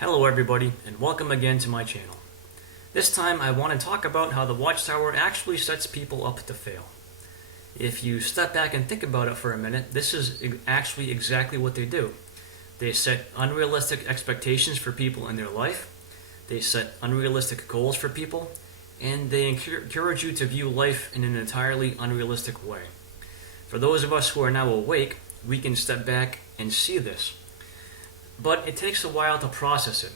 Hello everybody, and welcome again to my channel. This time I want to talk about how the Watchtower actually sets people up to fail. If you step back and think about it for a minute, this is actually exactly what they do. They set unrealistic expectations for people in their life, they set unrealistic goals for people, and they encourage you to view life in an entirely unrealistic way. For those of us who are now awake, we can step back and see this. But it takes a while to process it.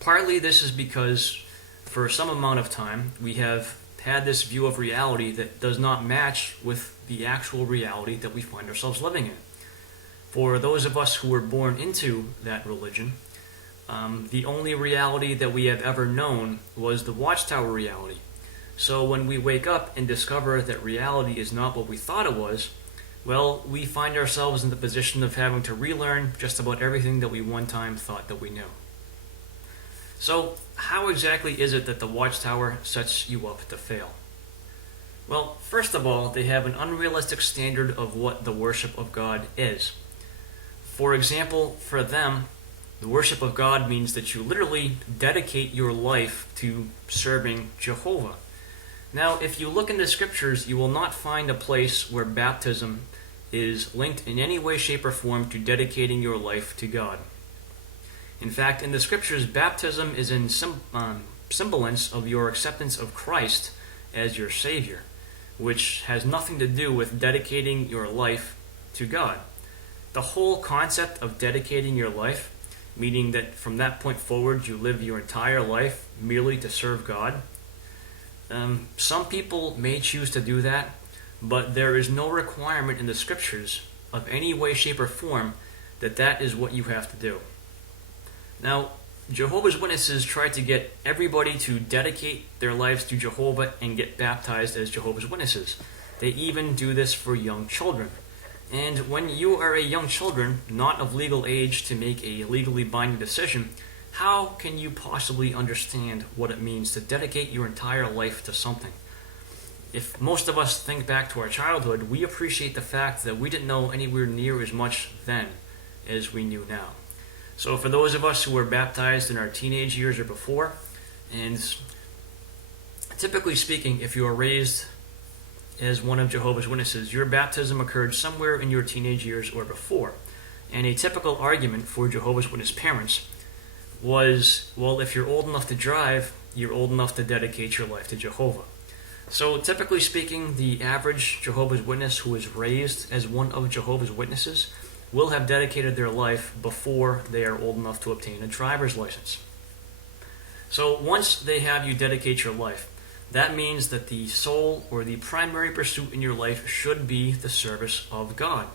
Partly this is because for some amount of time we have had this view of reality that does not match with the actual reality that we find ourselves living in. For those of us who were born into that religion, the only reality that we have ever known was the Watchtower reality. So when we wake up and discover that reality is not what we thought it was, well, we find ourselves in the position of having to relearn just about everything that we one time thought that we knew. So, how exactly is it that the Watchtower sets you up to fail? Well, first of all, they have an unrealistic standard of what the worship of God is. For example, for them, the worship of God means that you literally dedicate your life to serving Jehovah. Now, if you look in the scriptures, you will not find a place where baptism is linked in any way, shape, or form to dedicating your life to God. In fact, in the scriptures, baptism is in semblance of your acceptance of Christ as your Savior, which has nothing to do with dedicating your life to God. The whole concept of dedicating your life, meaning that from that point forward you live your entire life merely to serve God, some people may choose to do that, but there is no requirement in the scriptures of any way, shape, or form that that is what you have to do. Now, Jehovah's Witnesses try to get everybody to dedicate their lives to Jehovah and get baptized as Jehovah's Witnesses. They even do this for young children. And when you are a young children, not of legal age to make a legally binding decision, how can you possibly understand what it means to dedicate your entire life to something? If most of us think back to our childhood, we appreciate the fact that we didn't know anywhere near as much then as we knew now. So for those of us who were baptized in our teenage years or before, and typically speaking, if you are raised as one of Jehovah's Witnesses, your baptism occurred somewhere in your teenage years or before. And a typical argument for Jehovah's Witness parents was, well, if you're old enough to drive, you're old enough to dedicate your life to Jehovah. So typically speaking, the average Jehovah's Witness who is raised as one of Jehovah's Witnesses will have dedicated their life before they are old enough to obtain a driver's license. So once they have you dedicate your life, that means that the sole or the primary pursuit in your life should be the service of God.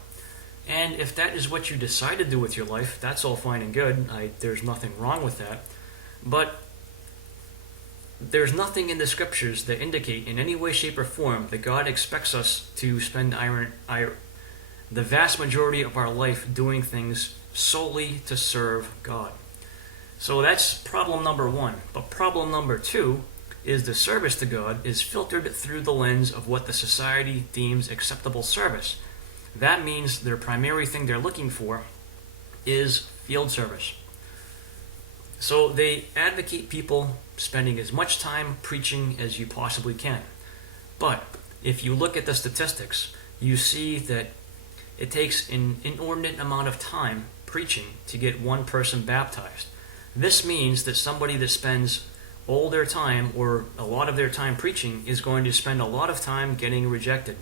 And if that is what you decide to do with your life, that's all fine and good. There's nothing wrong with that. But there's nothing in the scriptures that indicate in any way, shape, or form that God expects us to spend the vast majority of our life doing things solely to serve God. So that's problem number one. But problem number two is the service to God is filtered through the lens of what the society deems acceptable service. That means their primary thing they're looking for is field service. So they advocate people spending as much time preaching as you possibly can. But if you look at the statistics, you see that it takes an inordinate amount of time preaching to get one person baptized. This means that somebody that spends all their time or a lot of their time preaching is going to spend a lot of time getting rejected.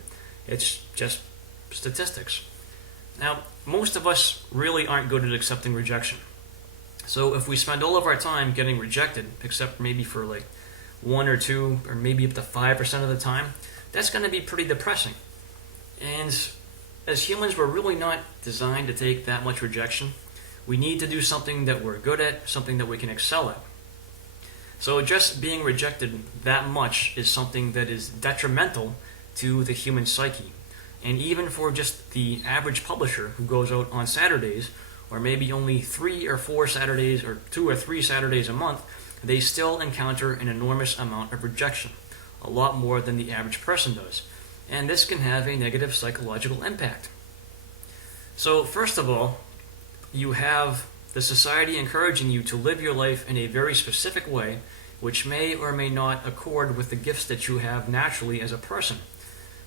It's just statistics. Now, most of us really aren't good at accepting rejection. So if we spend all of our time getting rejected, except maybe for like 1 or 2 or maybe up to 5% of the time, that's going to be pretty depressing. And as humans, we're really not designed to take that much rejection. We need to do something that we're good at, something that we can excel at. So just being rejected that much is something that is detrimental to the human psyche. And even for just the average publisher who goes out on Saturdays, or maybe only 3 or 4 Saturdays or 2 or 3 Saturdays a month, they still encounter an enormous amount of rejection, a lot more than the average person does. And this can have a negative psychological impact. So first of all, you have the society encouraging you to live your life in a very specific way, which may or may not accord with the gifts that you have naturally as a person.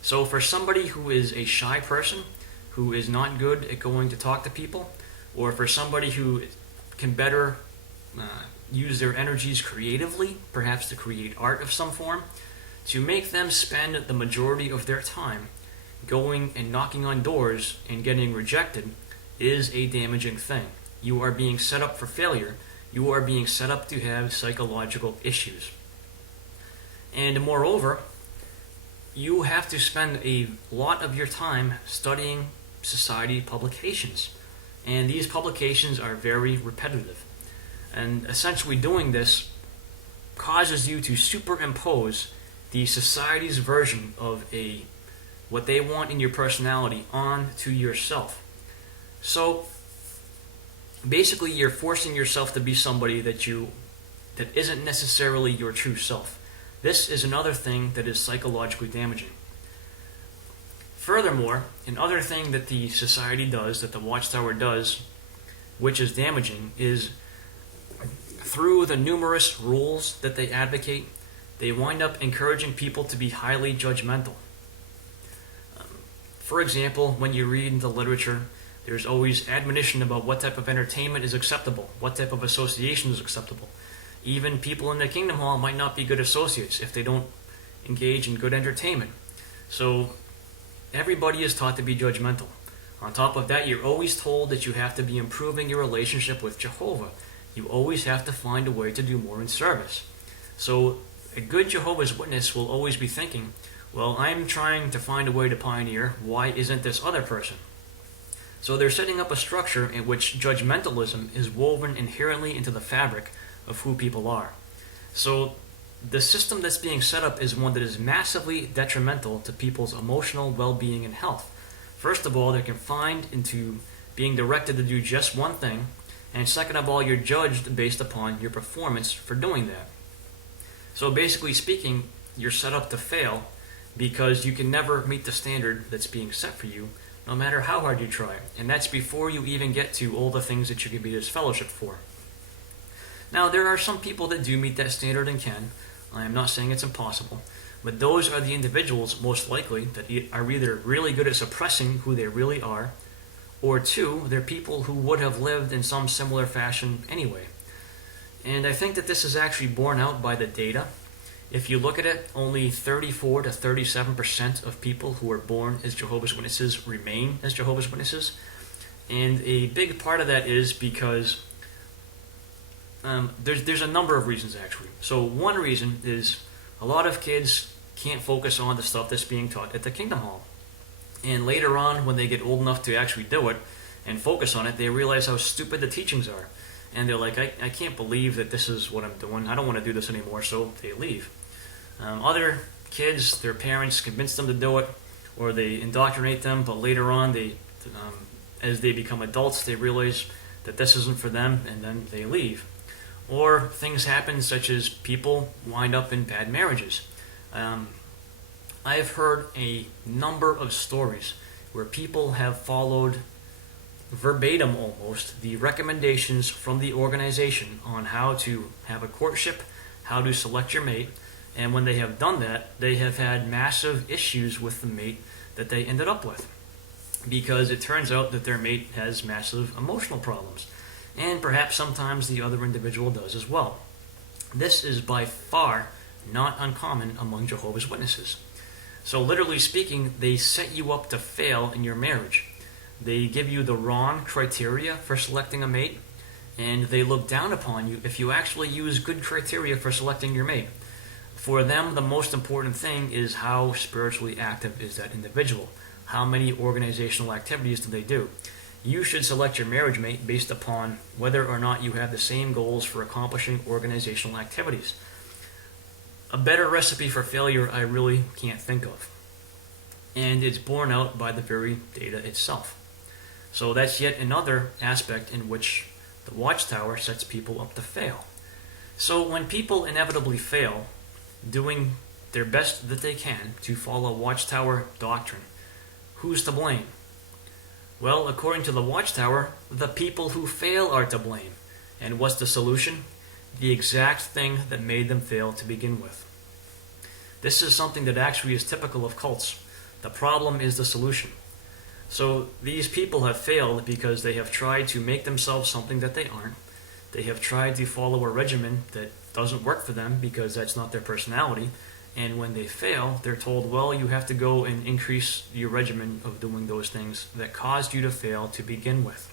So for somebody who is a shy person, who is not good at going to talk to people, or for somebody who can better use their energies creatively, perhaps to create art of some form, to make them spend the majority of their time going and knocking on doors and getting rejected is a damaging thing. You are being set up for failure. You are being set up to have psychological issues. And moreover, you have to spend a lot of your time studying society publications. And these publications are very repetitive. And essentially doing this causes you to superimpose the society's version of what they want in your personality onto yourself. So basically you're forcing yourself to be somebody that isn't necessarily your true self. This is another thing that is psychologically damaging. Furthermore, another thing that the society does, that the Watchtower does, which is damaging, is through the numerous rules that they advocate, they wind up encouraging people to be highly judgmental. For example, when you read the literature, there's always admonition about what type of entertainment is acceptable, what type of association is acceptable. Even people in the Kingdom Hall might not be good associates if they don't engage in good entertainment. So everybody is taught to be judgmental. On top of that, you're always told that you have to be improving your relationship with Jehovah. You always have to find a way to do more in service. So a good Jehovah's Witness will always be thinking, well, I'm trying to find a way to pioneer. Why isn't this other person? So they're setting up a structure in which judgmentalism is woven inherently into the fabric of who people are. So the system that's being set up is one that is massively detrimental to people's emotional well-being and health. First of all, they're confined into being directed to do just one thing, and second of all, you're judged based upon your performance for doing that. So basically speaking, you're set up to fail because you can never meet the standard that's being set for you, no matter how hard you try. And that's before you even get to all the things that you can be disfellowshipped for. Now, there are some people that do meet that standard and can. I am not saying it's impossible. But those are the individuals, most likely, that are either really good at suppressing who they really are, or two, they're people who would have lived in some similar fashion anyway. And I think that this is actually borne out by the data. If you look at it, only 34 to 37% of people who are born as Jehovah's Witnesses remain as Jehovah's Witnesses. And a big part of that is because there's a number of reasons, actually. So one reason is a lot of kids can't focus on the stuff that's being taught at the Kingdom Hall. And later on, when they get old enough to actually do it and focus on it, they realize how stupid the teachings are. And they're like, I can't believe that this is what I'm doing. I don't want to do this anymore, so they leave. Other kids, their parents convince them to do it, or they indoctrinate them, but later on, as they become adults, they realize that this isn't for them, and then they leave. Or things happen such as people wind up in bad marriages. I've heard a number of stories where people have followed verbatim almost the recommendations from the organization on how to have a courtship, how to select your mate, and when they have done that, they have had massive issues with the mate that they ended up with, because it turns out that their mate has massive emotional problems, and perhaps sometimes the other individual does as well. This is by far not uncommon among Jehovah's Witnesses. So literally speaking, they set you up to fail in your marriage. They give you the wrong criteria for selecting a mate, and they look down upon you if you actually use good criteria for selecting your mate. For them, the most important thing is how spiritually active is that individual. How many organizational activities do they do? You should select your marriage mate based upon whether or not you have the same goals for accomplishing organizational activities. A better recipe for failure I really can't think of. And it's borne out by the very data itself. So that's yet another aspect in which the Watchtower sets people up to fail. So when people inevitably fail, doing their best that they can to follow Watchtower doctrine, who's to blame? Well, according to the Watchtower, the people who fail are to blame. And what's the solution? The exact thing that made them fail to begin with. This is something that actually is typical of cults. The problem is the solution. So these people have failed because they have tried to make themselves something that they aren't. They have tried to follow a regimen that doesn't work for them because that's not their personality. And when they fail, they're told, well, you have to go and increase your regimen of doing those things that caused you to fail to begin with.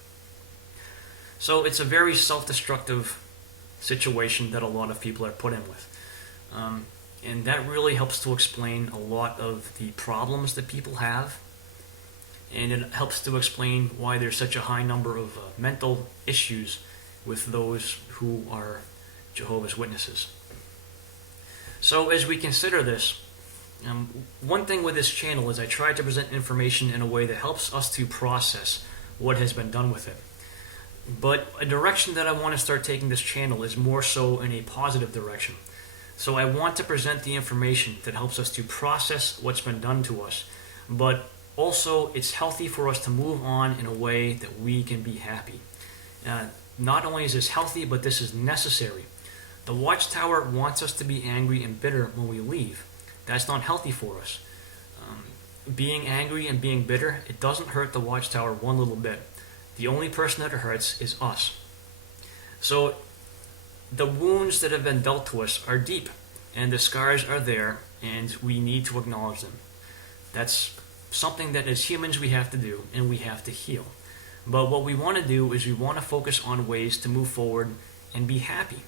So it's a very self-destructive situation that a lot of people are put in with. And that really helps to explain a lot of the problems that people have. And it helps to explain why there's such a high number of mental issues with those who are Jehovah's Witnesses. So as we consider this, one thing with this channel is I try to present information in a way that helps us to process what has been done with it. But a direction that I want to start taking this channel is more so in a positive direction. So I want to present the information that helps us to process what's been done to us, but also it's healthy for us to move on in a way that we can be happy. Not only is this healthy, but this is necessary. The Watchtower wants us to be angry and bitter when we leave. That's not healthy for us. Being angry and being bitter, it doesn't hurt the Watchtower one little bit. The only person that it hurts is us. So the wounds that have been dealt to us are deep, and the scars are there, and we need to acknowledge them. That's something that as humans we have to do, and we have to heal. But what we want to do is we want to focus on ways to move forward and be happy.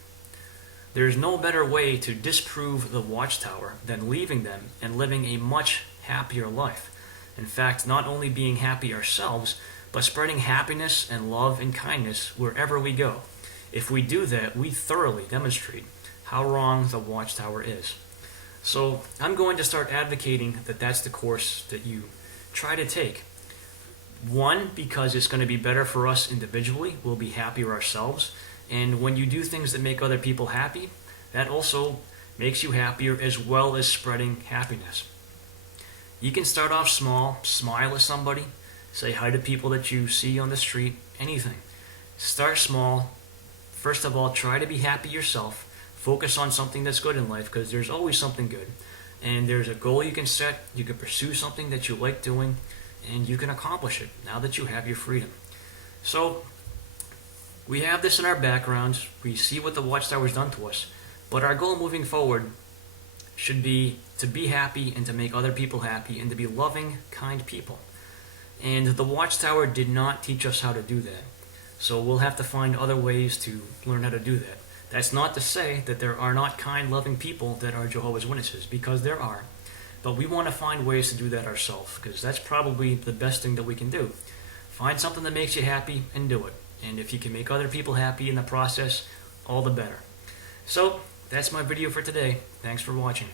There's no better way to disprove the Watchtower than leaving them and living a much happier life. In fact, not only being happy ourselves, but spreading happiness and love and kindness wherever we go. If we do that, we thoroughly demonstrate how wrong the Watchtower is. So I'm going to start advocating that that's the course that you try to take. One, because it's going to be better for us individually. We'll be happier ourselves. And when you do things that make other people happy, that also makes you happier as well as spreading happiness. You can start off small, smile at somebody, say hi to people that you see on the street, anything. Start small. First of all, try to be happy yourself. Focus on something that's good in life, because there's always something good. And there's a goal you can set. You can pursue something that you like doing, and you can accomplish it now that you have your freedom. So we have this in our background. We see what the Watchtower's done to us. But our goal moving forward should be to be happy and to make other people happy and to be loving, kind people. And the Watchtower did not teach us how to do that. So we'll have to find other ways to learn how to do that. That's not to say that there are not kind, loving people that are Jehovah's Witnesses, because there are. But we want to find ways to do that ourselves, because that's probably the best thing that we can do. Find something that makes you happy and do it. And if you can make other people happy in the process, all the better. So that's my video for today. Thanks for watching.